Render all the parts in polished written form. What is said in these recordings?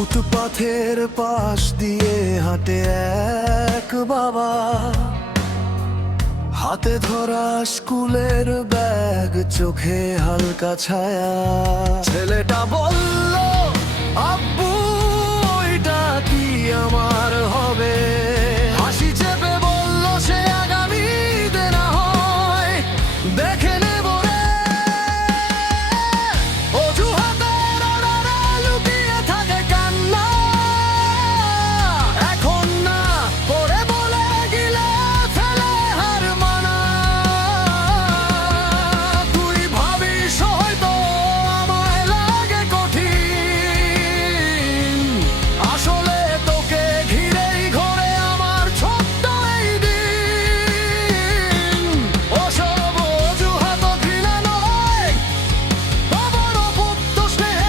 ফুটপাথের পাশ দিয়ে হাঁটে এক বাবা, হাতে ধরা স্কুলের ব্যাগ, চোখে হালকা ছায়া। ছেলেটা বলল, আব্বু এটা কি আমার হবে? হাসি চেপে বলল সে, আগামী দিনে হয় দেখে নেব রে। অজুহাতের আড়ালে লুকিয়ে থাকে কান্না, এখন না পরে বলে গিলে ফেলে হার মানা। তুই ভাবিস হয়তো আমায় লাগে কঠিন, আসলে তোকে ঘিরেই ঘোরে আমার ছোট্ট এই দিন। ওসব অজুহাত ঘৃণা নয়, বাবার অপুত্র স্নেহে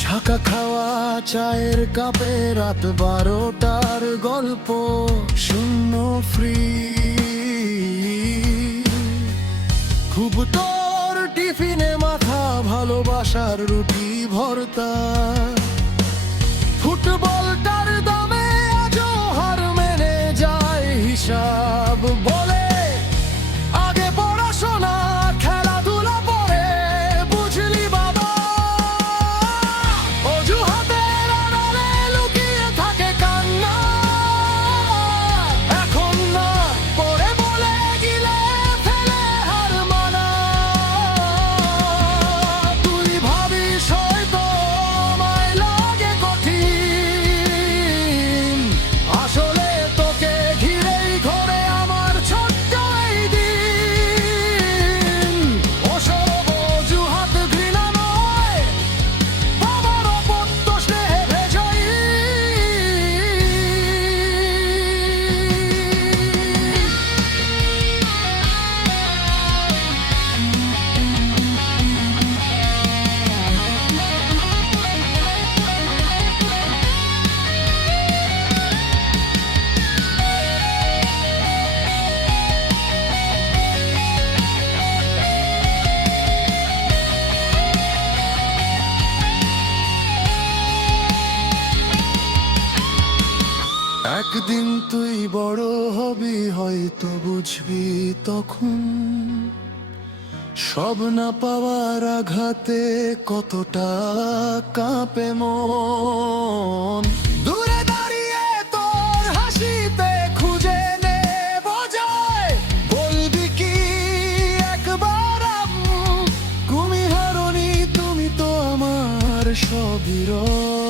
ছাকা খাওয়া চায়ের কাপে রাত 12টার গল্প, শূন্য ফ্রি। খুব তোর টিফিনে মাথা, ভালোবাসার রুটি ভর্তা। ফুটবলটার দামে আজও হার মেনে যায় হিসাব, বলে আগে পড়াশোনা খেলাধুলা পরে, বুঝলি বাবা? অজুহাতের আড়ালে লুকিয়ে থাকে কান্না, এখন না পরে বলে গিলে ফেলে হার মানা। তুই ভাবিস হয়তো আমায় লাগে কঠিন, আসলে তোকে ঘিরেই ঘোরে আমার ছোট্ট এই দিন। ওসব অজুহাত ঘৃণা নয়, বাবার অপুত্র স্নেহে ভেজাই। একদিন তুই বড় হবি, হয়তো বুঝবি তখন সব না পাওয়ার আঘাতে কতটা কাঁপে মন। দূরে দাঁড়িয়ে তোর হাসিতে খুঁজে নেব জয়, বলবি কি একবার তুমি হারনি, তুমি তো আমার সবই রয়।